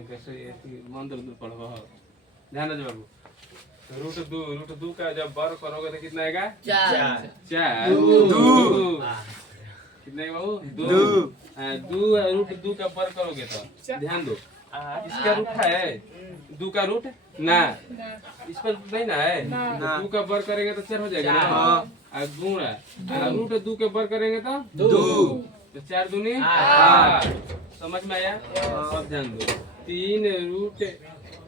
कैसे मंत्र दूर पढ़ो ध्यान दे बाबू। रूट दू का जब बर करोगे तो कितना आएगा? चार। चार दू कितना है बाबू? दू। दू रूट दू का बर करोगे तो ध्यान दो, इसका रूट है दू का रूट ना, इस पर नहीं ना है। दू का बर करेंगे तो चार हो जाएगा ना। गुणा रूट दू के बर करेंगे तो दू, तो चार दूनी आठ। समझ में आया? सब ध्यान दो। 3 रूट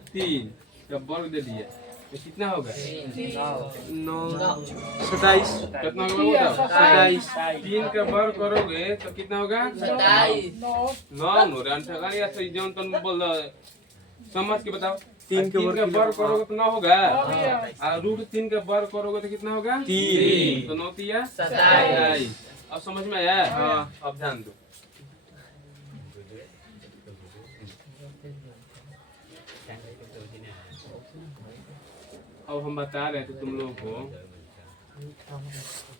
3 का वर्ग दे दिया तो कितना होगा? 27। कितना होगा बताओ? 27। 3 का वर्ग करोगे तो कितना होगा? 27। 9 जौन तुम बोल समझ के बताओ। 3 का वर्ग करोगे तो 9 होगा, और रूट 3 का वर्ग करोगे तो कितना होगा? 3। तो 9 तिया 27। अब समझ में आया? अब ध्यान दो। अब हम बता रहे थे तुम लोगों को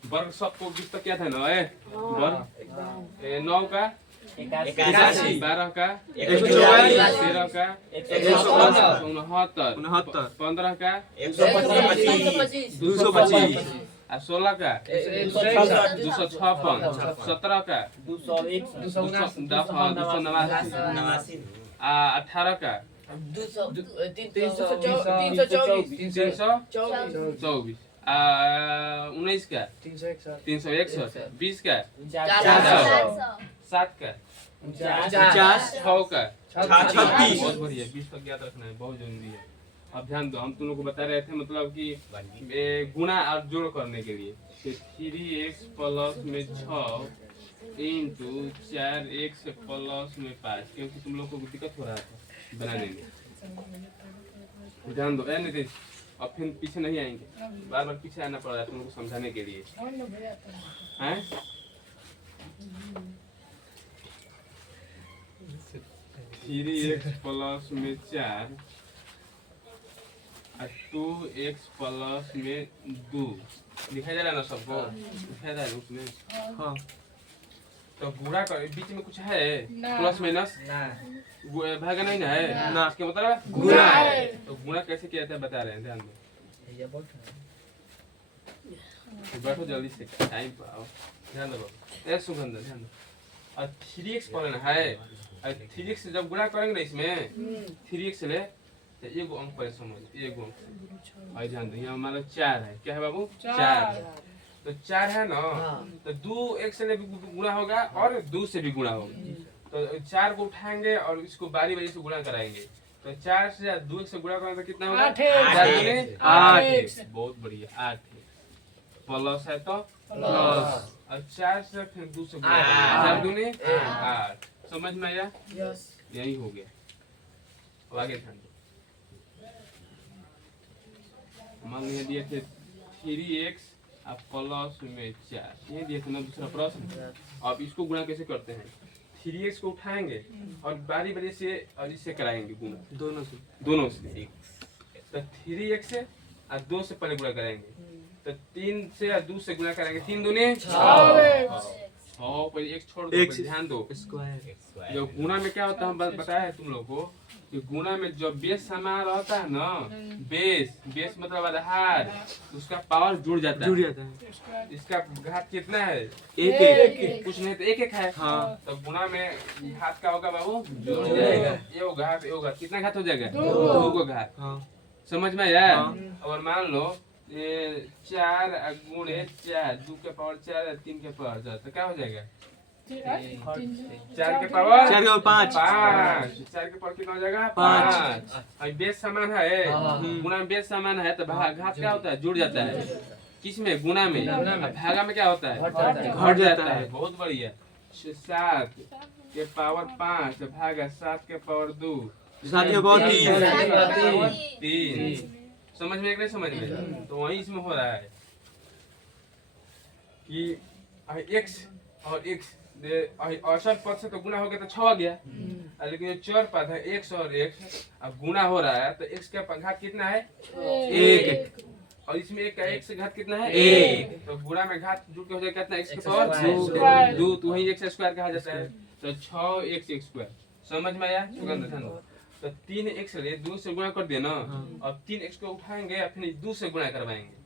वर्ग सबको बीस तक क्या था ना? वर्ग 9 का 81, 12 का 144, 13 का 169, 15 का 225, 16 का 256, 17 का 289, 18 का 324, 19 का 361, 20 का 7 का 50, 6 का 36। बहुत बढ़िया, 20 तक याद रखना है, बहुत जरूरी है। अब ध्यान दो, हम तुम लोग को बता रहे थे मतलब कि गुणा और जोड़ करने के लिए 3x प्लस में 6 इंटू 4x प्लस में 5, क्योंकि तुम लोग को दिक्कत हो रहा था बनाने में। ध्यान दो नीतीश, अब फिर पीछे नहीं आएंगे, बार बार पीछे आना पड़ रहा है तुम लोग को समझाने के लिए हैं। 3x प्लस में 4 और 2x प्लस में 2 दिखाई दे रहा है ना सबको? दिखाई दे रहा है उसमें? हाँ। तो गुणा कर, बीच में कुछ है प्लस माइनस? भागा नहीं ना है ना, इसके मतलब गुणा है। तो गुणा कैसे किया था बता रहे हैं, ध्यान दो। बैठो जल्दी से, टाइम पर आओ, ध्यान दो। ए सुगंध ध्यान दो। और 3x पढ़ना है, और 3x से जब गुणा करेंगे ना इसमें 3x ले तो एगो अंक पर समझ, एगो अंक। और ध्यान दो यहाँ हमारा 4 है, क्या है बाबू? 4। तो 4 है ना, तो 2x से भी गुणा होगा और 2 से भी गुणा होगा। तो 4 को उठाएंगे और इसको बारी बारी से गुणा कराएंगे। तो 4 से 2 से गुणा करेंगे तो कितना होगा? 8। बहुत बढ़िया, 8 प्लस है तो प्लस, और 4 से फिर 2 से गुणा करेंगे, 4 दूनी 8। समझ में आया? यही हो गया। अब आगे ध्यान दो। मान लिया दिए थे 3x प्लस में 4, ये दिए थे ना दूसरा प्रश्न। अब इसको गुणा कैसे करते हैं? 3x को उठाएंगे और बारी बारी से और इससे कराएंगे गुणा, दोनों से। तो 3x से और 2 से पहले गुणा कराएंगे, तो 3 से और 2 से गुणा कराएंगे, 3 दूनी 6। पहले एक छोड़ दो, ध्यान दो। जो गुणा में क्या होता है बताया है तुम लोग को कि गुणा में जो बेस समान रहता है ना, बेस मतलब आधार, उसका पावर जुड़ जाता है। इसका घात कितना है? एक। कुछ नहीं तो एक है। तो गुणा में घात का होगा बाबू? जुड़ जाएगा। एगो घात कितना घात हो जाएगा? 2 को घात। समझ में आया? और मान लो 4 गुणे 4, 2 के पावर 4 और 3 के पावर 4, तो क्या हो जाएगा? 4 के पावर 5। 4 के पावर कितना हो जाएगा? 5। बेस समान है, गुणा में बेस समान है तो घात क्या होता है? जुड़ जाता है। किस में? गुणा में। भागा में क्या होता है? घट जाता है। बहुत बढ़िया। 7 के पावर 5 भागा 7 के पावर 2, 7 के पावर 3। समझ में? एक नहीं समझ में? तो वही इसमें हो रहा है कि x और x औसत पद से तो गुणा हो गया तो 6 आ गया, लेकिन ये चर पद है x और x, अब गुणा हो रहा है तो x का घात कितना है? 1। और इसमें 1 का 1 से घात कितना है? 1। तो गुणा में घात जुड़ के हो जाएगा कितना? x के पावर 2, तो वही x स्क्वायर कहा जाता है। तो 6x² समझ में आया? सुगंध ध्यान दो। तो 3x ले 2 से गुणा कर दिया ना। अब 3x को उठाएंगे और फिर 2 से गुणा करवाएंगे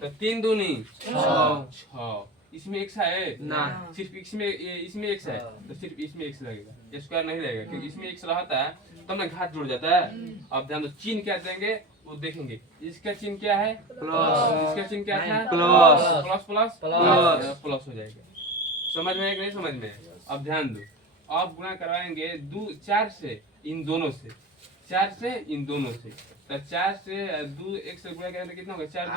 तो 3 दूनी 6। इसमें x है ना। सिर्फ इसमें x है तो सिर्फ इसमें x लगेगा, स्क्वायर नहीं लगेगा क्योंकि इसमें x रहता है तब ना घात जुड़ जाता है। अब ध्यान दो चिन्ह क्या देंगे वो देखेंगे। इसका चिन्ह क्या है प्लस। इसका चिन्ह क्या था plus. Plus plus plus. Plus हो जाएगा। समझ में है कि नहीं समझ में? अब ध्यान दो अब गुणा करवाएंगे 4 से इन दोनों से, 4 से इन दोनों से। तो 4 से 2 x से गुणा करेंगे कितना होगा 4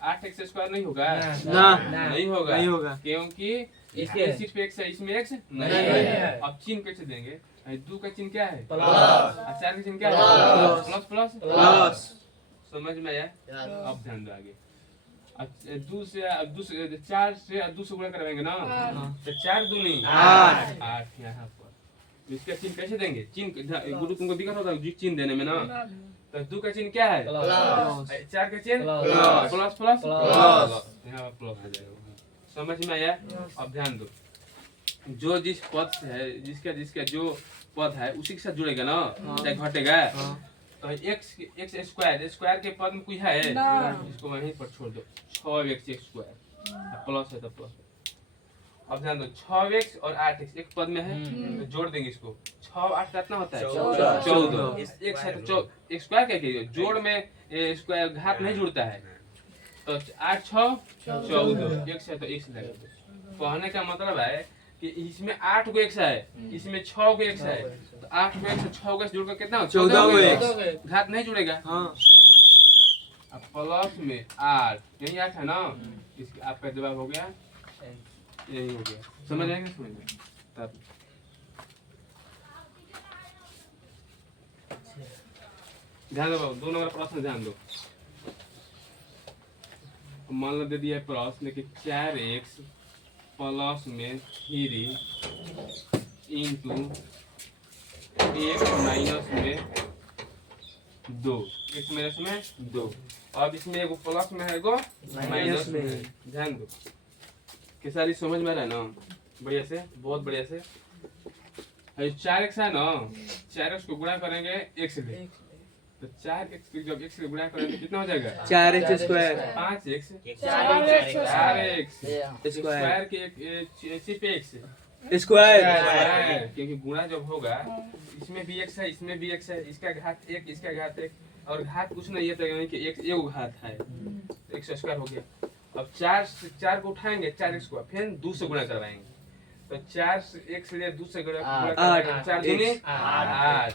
8x स्क्वायर नहीं होगा ना। नहीं होगा नहीं होगा क्योंकि इसमें सिर्फ x है इसमें x नहीं है। अब चिन्ह कैसे देंगे? 2 का चिन्ह क्या है प्लस। 4 का चिन्ह क्या है प्लस प्लस प्लस। समझ में आया? अब ध्यान दो आगे। अब 2 से 4 से 2 से गुणा करवाएंगे ना तो 4 दूनी 8 यहाँ पर। तो इसका चिन्ह कैसे देंगे? चिन्ह गुरु तुमको दिक्कत होता है चिन्ह देने में ना। तो 2 का चिन्ह क्या है 4 का चिन्ह प्लस प्लस यहाँ पर प्लस हो जाएगा। समझ में आया? अब ध्यान दो जो जिस पद से है जिसका जो पद है उसी के साथ जुड़ेगा ना चाहे घटेगा। तो x स्क्वायर के पद में कोई है इसको वहीं पर छोड़ दो 6x स्क्वायर प्लस है तो प्लस। अब ध्यान दो 6x और 8x एक पद में है तो जोड़ देंगे इसको 6 8 कितना होता है 14। x है तो x स्क्वायर क्या कहिए जोड़ में स्क्वायर घात नहीं जुड़ता है तो 8 6 14 x है तो x लगेगा। कहने का मतलब है कि इसमें 8 को x है इसमें 6 को x है तो 8 को x 6 को x जोड़कर कितना 14 को x घात नहीं जुड़ेगा। हाँ। अब प्लस में 8 यही 8 है ना इसका आपका जवाब हो गया यही हो गया। समझ आएंगे समझ में तब ध्यान दो दो नंबर प्रश्न ध्यान दो। मान लो दे दिया है प्रश्न कि 4x प्लस में 3 इंटू 1 माइनस में 2 x माइनस में 2। अब इसमें एगो प्लस में है एगो माइनस में है। ध्यान दो कि सारी समझ में आ रहा है ना बढ़िया से बहुत बढ़िया से। 4x है ना 4x को गुणा करेंगे x से तो 4x जब x से गुणा करेंगे कितना हो जाएगा 4x square 5x 4x square के सिर्फ x स्क्वायर क्योंकि गुणा जब होगा इसमें भी x है इसमें भी x है इसका घात 1 इसका घात 1 और घात कुछ नहीं है तो यानी कि x एगो घात है तो x स्क्वायर हो गया। अब 4 को उठाएंगे 4x को फिर 2 से गुणा करवाएंगे तो 4 से x ले 2 से गुणा 4 दूनी 8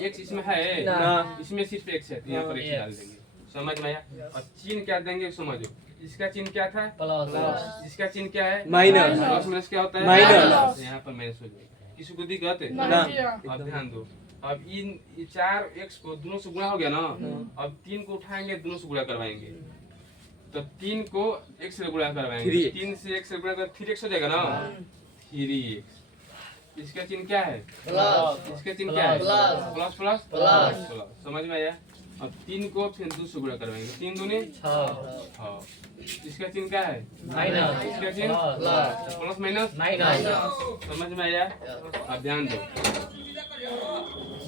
x इसमें है इसमें सिर्फ x है तो यहाँ पर x डाल देंगे। समझ में आया? और चिन्ह क्या देंगे समझो। इसका चिन्ह क्या था प्लस इसका चिन्ह क्या है माइनस प्लस माइनस क्या होता है माइनस। यहाँ पर माइनस हो जाएगा। किसी को दिक्कत है? ना। अब ध्यान दो अब इन 4x को दोनों से गुणा हो गया ना अब 3 को उठाएंगे दोनों से गुणा करवाएंगे तो 3 को x से गुणा करवाएंगे 3 से x से गुणा कर 3x हो जाएगा ना 3x। इसका चिन्ह क्या है इसका चिन्ह क्या है प्लस प्लस प्लस। समझ में आया? अब 3 को फिर 2 से गुणा करवाएंगे 3 दूनी 6। इसका चिन्ह क्या है इसका चिन्ह प्लस माइनस। समझ में आया? अब ध्यान दो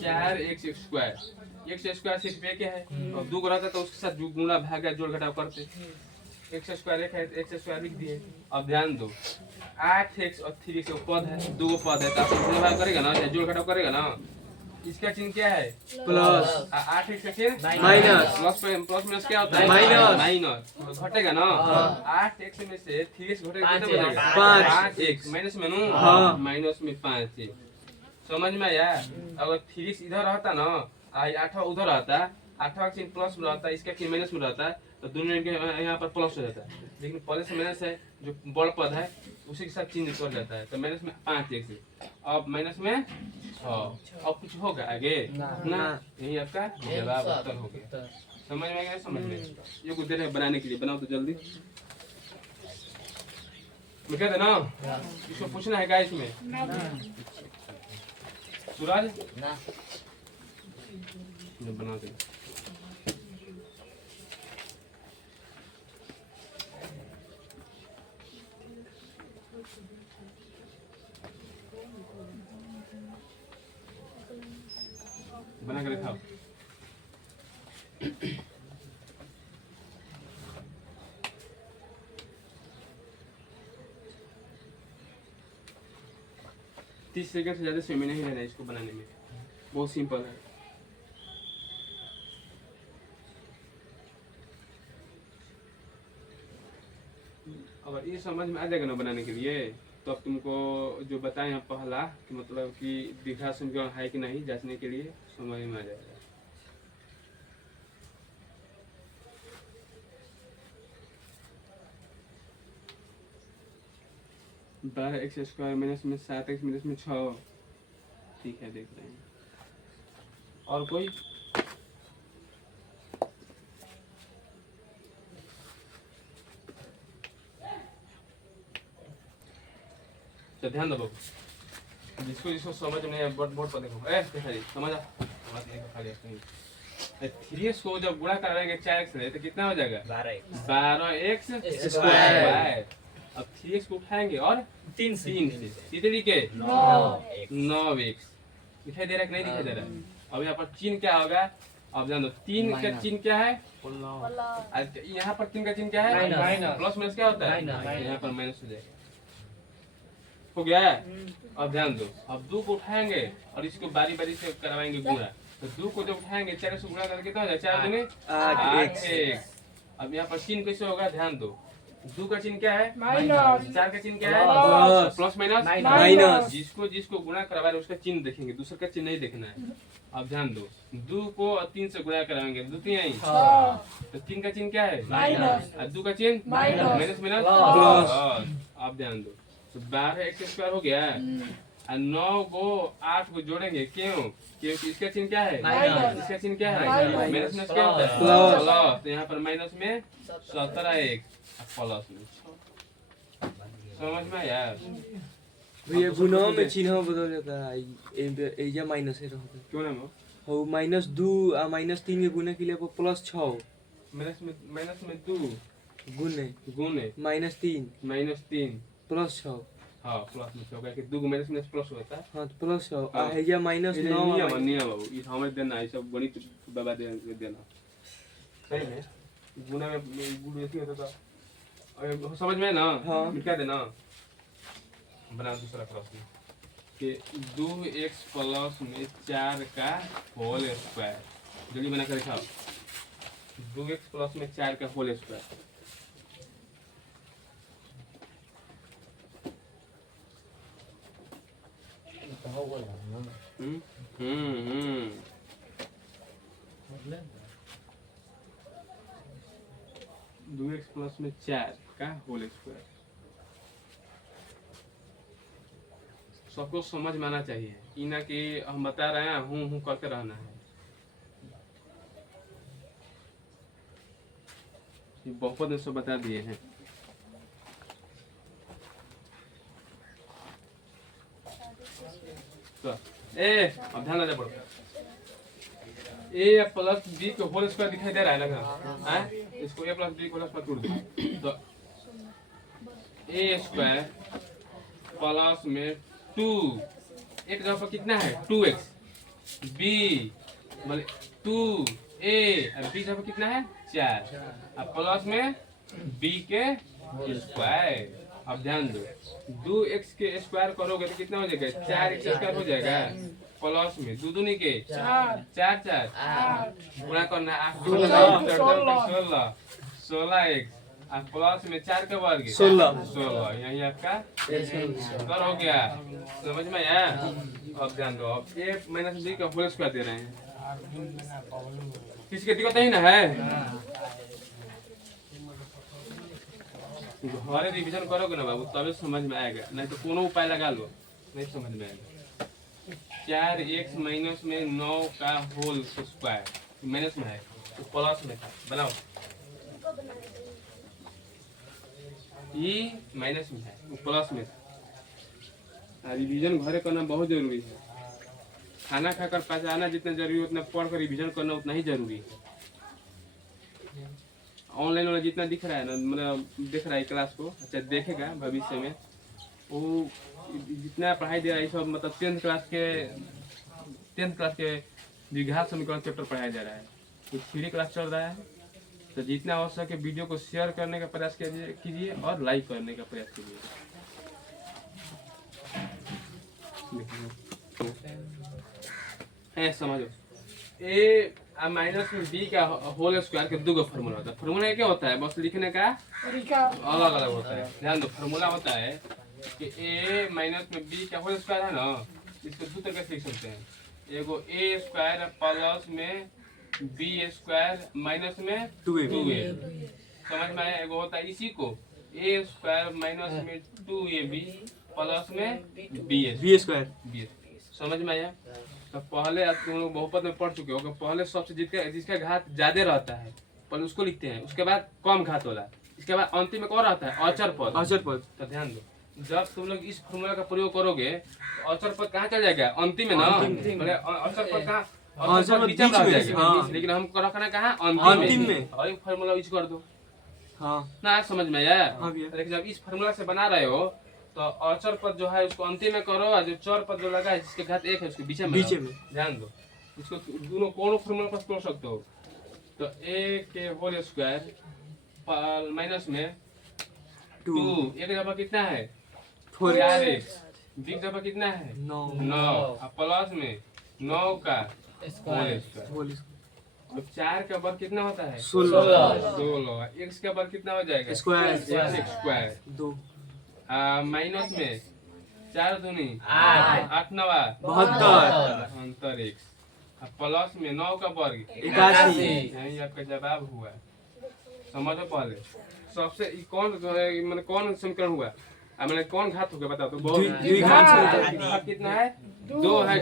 4x स्क्वायर सिर्फ एक है और 2 को रहता तो उसके साथ गुणा भागा जोड़ घटाव करते x स्क्वायर एक है x स्क्वायर लिख दिए। अब ध्यान दो 8x और 3x पद है 2 पद है तो आप गुणा भाग करेगा ना जोड़ घटाव करेगा ना। इसका चिन्ह क्या है प्लस 8x का चिन्ह माइनस प्लस माइनस क्या होता है माइनस घटेगा ना 8x में से 3x घटेगा कितना बचेगा 5x माइनस में नो माइनस में 5x। समझ में आया? अगर 3x इधर रहता ना 8 उधर रहता 8 का चिन्ह प्लस में रहता इसका चिन्ह माइनस में रहता तो दोनों यहाँ पर प्लस हो जाता है लेकिन प्लस माइनस है जो बड़ पद है उसी के साथ चिन्ह कर जाता है तो माइनस में 5x अब माइनस में 6। अब कुछ होगा आगे ना यही आपका जवाब उत्तर हो गया। समझ में आया? समझ में ये कुछ देर है बनाने के लिए बनाओ तो जल्दी मैं कहते ना इसको पूछना है क्या इसमें सूरज बना दे। बना के दिखाओ। तीस सेकंड से ज़्यादा समय नहीं लेना इसको बनाने में, बहुत सिंपल है। अगर ये समझ में आ जाएगा ना बनाने के लिए, तो अब तुमको जो बताए हैं पहला कि मतलब कि दीर्घा समीकरण है कि नहीं जांचने के लिए समझ में आ जाएगा। बारह एक्स स्क्वायर माइनस में 7x माइनस में 6, ठीक है देख रहे हैं। और कोई तो ध्यान दो, जिसको जिसको समझ नहीं है बोर्ड पर देखो, देखा जी समझ आ खाली नहीं। 3x को जब गुणा कराएंगे 4x से तो कितना हो जाएगा 12x स्क्वायर। अब 3x को उठाएंगे और 3 से सीधे के 9x दिखाई दे रहा है कि नहीं दिखाई दे रहा है। अब यहाँ पर चिन्ह क्या होगा, अब जान दो 3 का चिन्ह क्या है, यहाँ पर 3 का चिन्ह क्या है, प्लस माइनस क्या होता है, यहाँ पर माइनस हो जाएगा। हो गया है। अब ध्यान दो, अब 2 को उठाएंगे और इसको बारी बारी से करवाएंगे गुणा। तो 2 को जब उठाएंगे 4 से गुणा करके कितना हो जाएगा, 4 दूनी 8x। अब यहाँ पर चिन्ह कैसे होगा, ध्यान दो, 2 का चिन्ह क्या है माइनस, 4 का चिन्ह क्या है प्लस माइनस माइनस। जिसको जिसको गुणा करवा रहे उसका चिन्ह देखेंगे, दूसरे का चिन्ह नहीं देखना है। अब ध्यान दो, 2 को 3 से गुणा कराएंगे 2 3 आई, तो 3 का चिन्ह क्या है माइनस और 2 का चिन्ह माइनस माइनस प्लस। अब ध्यान दो, तो 12x स्क्वायर हो गया और 9 को 8 को जोड़ेंगे, क्यों, क्योंकि इसका चिन्ह क्या है माइनस, इसका चिन्ह क्या है माइनस में क्या होता है प्लस। तो यहाँ पर माइनस में 17x प्लस में, समझ में आया भैया गुना में चिन्ह बदल जाता है, एजा माइनस है रहता है। क्यों ना हो -2 आ -3 के गुने के लिए प्लस 6 माइनस में 2 गुने गुने -3 प्लस 6। हाँ प्लस में 6 कि 2 माइनस में प्लस होता है। हाँ तो प्लस 6 आ है या -9 नहीं बाबू, ये हमें देना है, सब गणित बाबा देना सही में। गुना में गुण ऐसे होता था, समझ में ना, हाँ मिटा देना। बना दूसरा प्रश्न कि 2x प्लस में 4 का होल स्क्वायर, जल्दी बना कर दिखाओ। 2x प्लस में 4 का होल स्क्वायर, दो एक्स प्लस में 4 का होल स्क्वायर। सबको समझ में आना चाहिए, ई ना कि हम बता रहे हैं हूँ करते रहना है। ये बहुत ने सब बता दिए हैं। तो अब ध्यान रखना पड़ता है, a प्लस b के होल स्क्वायर दिखाई दे रहा है ना, हैं इसको a प्लस b को होल स्क्वायर तोड़ दो, तो a स्क्वायर प्लस में 2, एक जगह पर कितना है 2x, b मतलब 2a और b जगह पर कितना है 4, अब प्लस में b के स्क्वायर। अब ध्यान दो, 2x के स्क्वायर करोगे तो कितना हो जाएगा 4x स्क्वायर हो जाएगा, प्लस में 2 दूनी के 4 गुणा करना 16x और प्लस में 4 का वर्ग 16, यही आपका उत्तर हो गया। समझ में आया। अब ध्यान दो, अब a माइनस b का होल स्क्वायर दे रहे हैं, किसी के दिक्कत नहीं ना है। घरे रिवीजन करोगे ना बाबू तभी समझ में आएगा, नहीं तो कोनो उपाय लगा लो नहीं समझ में आएगा। 4x माइनस में 9 का होल स्क्वायर माइनस में है तो प्लस में था, बनाओ ये माइनस में है वो प्लस में था। रिवीजन घरे करना बहुत जरूरी है, खाना खाकर पचाना जितना जरूरी उतना पढ़ कर रिवीजन करना उतना ही जरूरी है। ऑनलाइन वाला जितना दिख रहा है ना, मतलब देख रहा है क्लास को, अच्छा देखेगा भविष्य में वो जितना पढ़ाई दे रहा है सब, मतलब 10th क्लास के द्विघात समीकरण चैप्टर पढ़ाया जा रहा है। ये थ्योरी क्लास चल रहा है, तो जितना आवश्यक है वीडियो को शेयर करने का प्रयास कीजिए और लाइक करने का प्रयास कीजिए। समझो ए माइनस में बी का होल स्क्वायर के 2 फॉर्मूला होता है। फॉर्मूला क्या होता है, बस लिखने का अलग अलग होता है। ध्यान दो, फॉर्मूला होता है कि ए माइनस में बी का होल स्क्वायर है ना, इसको 2 तरीके से लिख सकते हैं। एगो ए स्क्वायर प्लस में बी स्क्वायर माइनस में 2ab। समझ में आया? एगो होता है इसी को ए स्क्वायर माइनस में 2ab प्लस में बी स्क्वायर। समझ में आया? तो पहले तुम लोग बहुपद में पढ़ चुके हो कि पहले सबसे जिसका घात ज्यादा रहता है पहले उसको लिखते हैं, उसके बाद कम घात वाला, इसके बाद अंतिम में कौन रहता है, अचर पद। तो ध्यान दो, जब तुम लोग इस फॉर्मूला का प्रयोग करोगे तो अचर पद कहाँ चल जाएगा, अंतिम में ना। अचर पद कहाँ, अचर पद बीच में रह जाएगा, लेकिन हमको रखना कहाँ, अंतिम में। और एक फॉर्मूला यूज कर दो ना, समझ में आया? लेकिन जब इस फॉर्मूला से बना रहे हो तो अचर पद जो है उसको अंतिम में करो, और जो चर पद जो लगा है जिसके घात 1 है उसके बीच में। ध्यान दो, इसको दोनों कोनो फॉर्मूला पर तोड़ सकते हो। तो a के होल स्क्वायर माइनस में 2, एक जगह कितना है 4x, बी की जगह कितना है 9, प्लस में 9 का होल स्क्वायर। तो 4 का वर्ग कितना होता है 16, x का वर्ग कितना हो जाएगा स्क्वायर 2, माइनस में 4 दूनी 8 9 72 x, प्लस में 9 का वर्ग 81। यही आपका जवाब हुआ। समझो पहले सबसे कौन मैंने कौन समीकरण हुआ, मैंने कौन घात हो गया बताओ तो। द्विघात कितना है 2 है,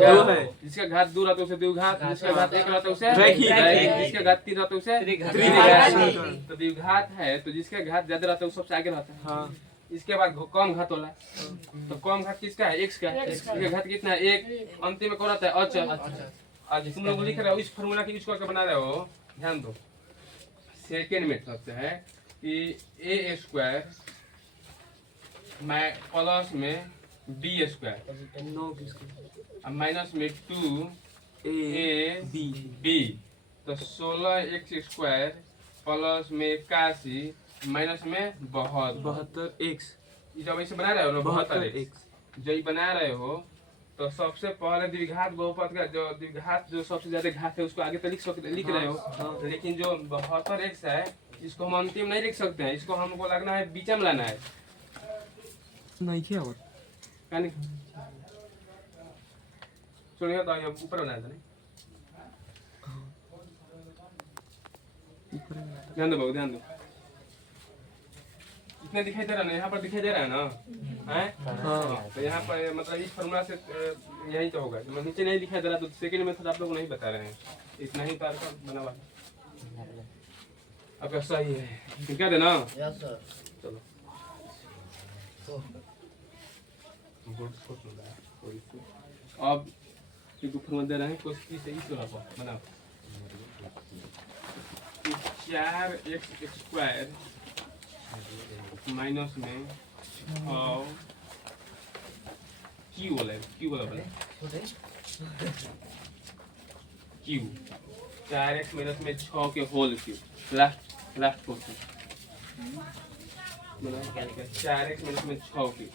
जिसका घात 2 रहता है उसे द्विघात, जिसका घात 1 रहता है उसे रैखिक, जिसका घात 3 रहता है उसे त्रिघात। तो द्विघात है तो जिसका घात ज्यादा रहता है वो सबसे आगे रहता है। इसके बाद कम घात वाला, तो कम घात किसका है x का, इसका घात कितना है 1, अंतिम में कौन रहता है अचर। आज तुम लोग लिख रहे हो इस फॉर्मूला की यूज करके बना रहे हो, ध्यान दो। सेकेंड मेथड है कि ए स्क्वायर प्लस में बी स्क्वायर माइनस में 2 बी, तो 16x स्क्वायर प्लस में 81 माइनस में 72x। जब ऐसे बना रहे हो ना 72x जो बना रहे हो तो सबसे पहले द्विघात बहुपद का जो द्विघात जो सबसे ज्यादा घात है उसको आगे तो लिख रहे हो, लेकिन जो 72x है इसको हम अंतिम नहीं लिख सकते हैं, इसको हमको लगना है बीच में लाना है। नहीं क्या और सुनिए तो ये ऊपर बनाया था नहीं, ध्यान दो बाबू ध्यान दो। इतना दिखाई दे रहा है ना, यहाँ पर दिखाई दे रहा है ना, हैं? तो यहाँ पर मतलब इस फॉर्मूला से यही तो होगा। मतलब नीचे नहीं दिखाई दे रहा तो सेकंड मेथड आप लोग नहीं बता रहे हैं, इतना ही तार का बना हुआ आपका सही है, ठीक है ना? चलो अब फॉर्मूला दे रहे हैं कोई से इस वाला बनाओ 4x स्क्वायर माइनस में क्यू वाला क्यू 4x माइनस में 6 के whole cube last question 4x minus में 6 की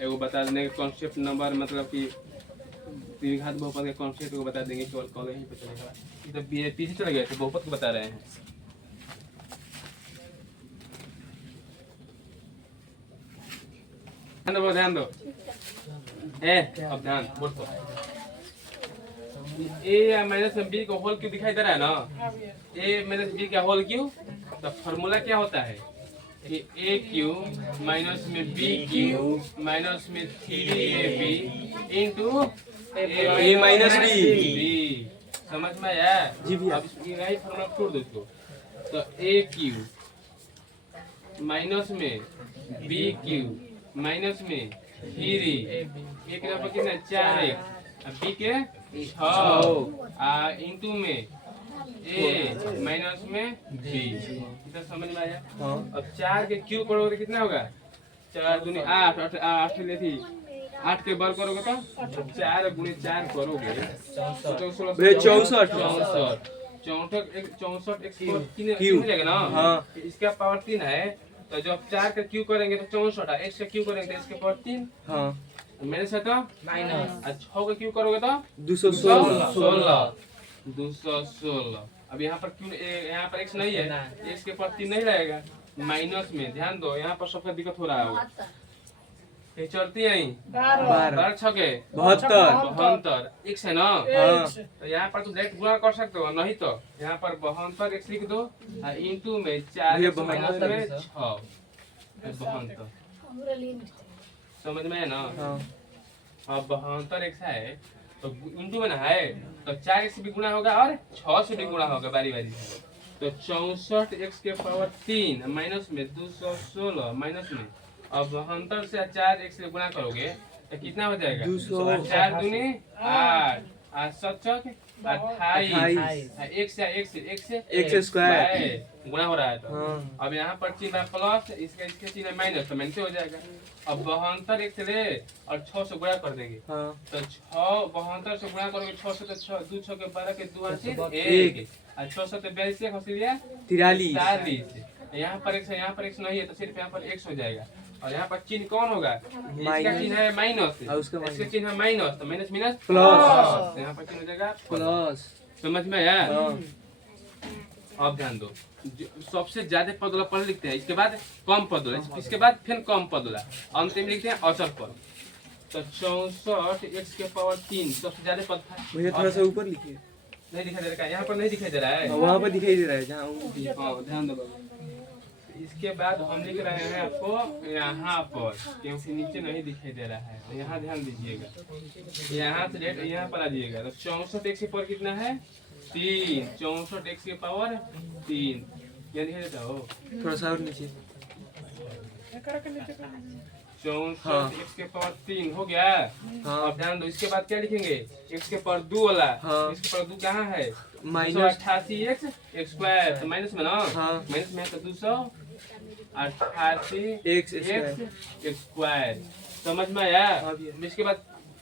एगो बता देंगे कॉन्सेप्ट नंबर, मतलब कि द्विघात बहुपद के कॉन्सेप्ट को बता देंगे, केवल कॉलेज ही पे चलेगा। ये तो पीछे चले गए थे, बहुपद को बता रहे हैं। ध्यान दो अब ध्यान बोल तो ए माइनस में बी का होल क्यू दिखाई दे रहा है ना, ए माइनस बी का होल क्यू। तो फॉर्मूला क्या होता है कि ए क्यू माइनस में बी क्यू माइनस में 3ab इंटू ए माइनस बी। समझ में आया जी भैया? अब यही फॉर्मूला छोड़ दो इसको। तो ए क्यू माइनस में बी क्यू माइनस में 3 एक जगह कितना 4x बी के 6 इंटू में ए माइनस में बी। इतना समझ में आया? अब 4 के क्यूब करोगे कितना होगा 4 दूनी 8 8 ले थी 8 के वर्ग करोगे तो 4 गुणे 4 करोगे तो 16 ये 64 64 एक पर 3 क्यू। हो जाएगा ना। हाँ। इसका पावर 3 है तो जब 4 का क्यू करेंगे तो 64 है, x का क्यू करेंगे तो इसके पावर 3 हाँ मेरे से तो माइनस 6 का क्यू करोगे तो 216 216। अब यहाँ पर क्यों यहाँ पर x नहीं है, x के पावर 3 नहीं रहेगा माइनस में। ध्यान दो यहाँ पर सबका दिक्कत हो रहा होगा। ये चलती है 12 छके 72 x है ना। हाँ तो यहाँ पर तुम डायरेक्ट गुणा कर सकते हो, नहीं तो यहाँ पर 72 x लिख दो इंटू में 4 ये माइनस में 6 72। समझ में है ना। हाँ अब 72 x है तो इंटू में ना है तो 4 से भी गुणा होगा और 6 से भी गुणा होगा बारी बारी से। तो 64 x के पावर 3 माइनस में 216 माइनस में अब 72 से 4 x से गुणा करोगे तो कितना हो जाएगा 4 दूनी 8 8 7 चौक 28 x स्क्वायर गुणा हो रहा है। तो हाँ। अब यहाँ पर चिन्ह है प्लस, इसके चिन्ह है माइनस, तो माइनस हो जाएगा। अब 72 x ले और 6 से गुणा कर देंगे हाँ तो 72 से गुणा करोगे 6 से तो 2 6 के 12 के 2 8 1 और 6 से 42 एक हंसी लिया 43। यहाँ पर x है, यहाँ पर x नहीं है तो सिर्फ यहाँ पर x हो जाएगा। और यहाँ पर चिन्ह कौन होगा, इसका चिन्ह है माइनस, इसका चिन्ह है माइनस, तो माइनस माइनस प्लस, यहाँ पर चिन्ह हो जाएगा प्लस। समझ में आया। हाँ। अब ध्यान दो सबसे ज्यादा पद वाला पद लिखते हैं, इसके बाद कम पद वाला, इसके बाद फिर कम पद वाला, अंत में लिखते हैं अचर पद। तो 64 x के पावर 3 सबसे ज्यादा पद था। भैया थोड़ा सा ऊपर लिखिए। नहीं दिखाई दे रहा है, यहाँ पर नहीं दिखाई दे रहा है। वहाँ पर दिखाई दे रहा है जहाँ हाँ ध्यान दो बाबू। इसके बाद हम लिख रहे हैं आपको यहाँ पर, क्योंकि नीचे नहीं दिखाई दे रहा है, तो यहाँ ध्यान दीजिएगा। यहाँ से लेट यहाँ पर आ जाइएगा। तो 64 x के पावर कितना है 3, 64 x के पावर 3 क्या दिखाई देता हो। थोड़ा सा और नीचे। 64 x के पावर 3 हो गया। हाँ। अब ध्यान दो इसके बाद क्या लिखेंगे x के पावर 2 वाला। हाँ। इसके पावर 2 कहाँ है माइनस 288 x स्क्वायर, तो माइनस में ना। हाँ। माइनस में है तो 288 x स्क्वायर। समझ में आया। हाँ भैया। इसके बाद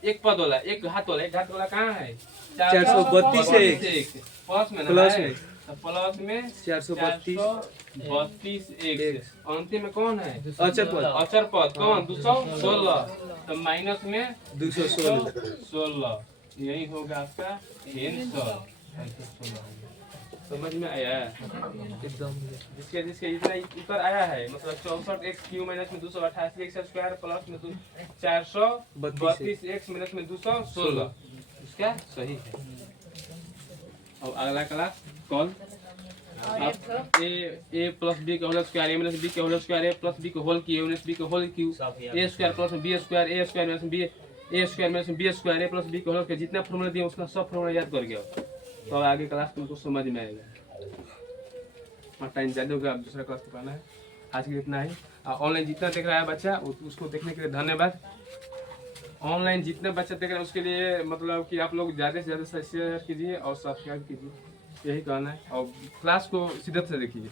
एक पद वाला, एक घात वाला कहाँ है 432 प्लस में ना प्लस है? में। तो प्लस में 432 x। अंतिम में कौन है अचर पद कौन 216, तो माइनस में 216। यही होगा आपका आंसर। समझ में आया एकदम। जिसके इतना उत्तर आया है, मतलब 64 x क्यू माइनस में 288 x स्क्वायर प्लस में 432 x माइनस में 216 इसका सही है। अब अगला क्लास कौन a प्लस बी का whole square, a minus B का whole square, a plus B का होल क्यू, माइनस बी का whole cube, a square plus B square, a square minus B, a square minus B square, a plus B का whole square, जितना formula दिया उसका सब formula याद कर गया। तो अब आगे क्लास तुमको समझ में आएगा। टाइम ज़्यादा होगा, अब दूसरा क्लास पढ़ना है। आज के लिए इतना ही। ऑनलाइन जितना देख रहा है बच्चा उसको देखने के लिए धन्यवाद। ऑनलाइन जितने बच्चे देख रहे हैं उसके लिए मतलब कि आप लोग ज़्यादा से ज़्यादा शेयर कीजिए और सब्सक्राइब कीजिए, यही कहना है। और क्लास को शिद्दत से देखिए।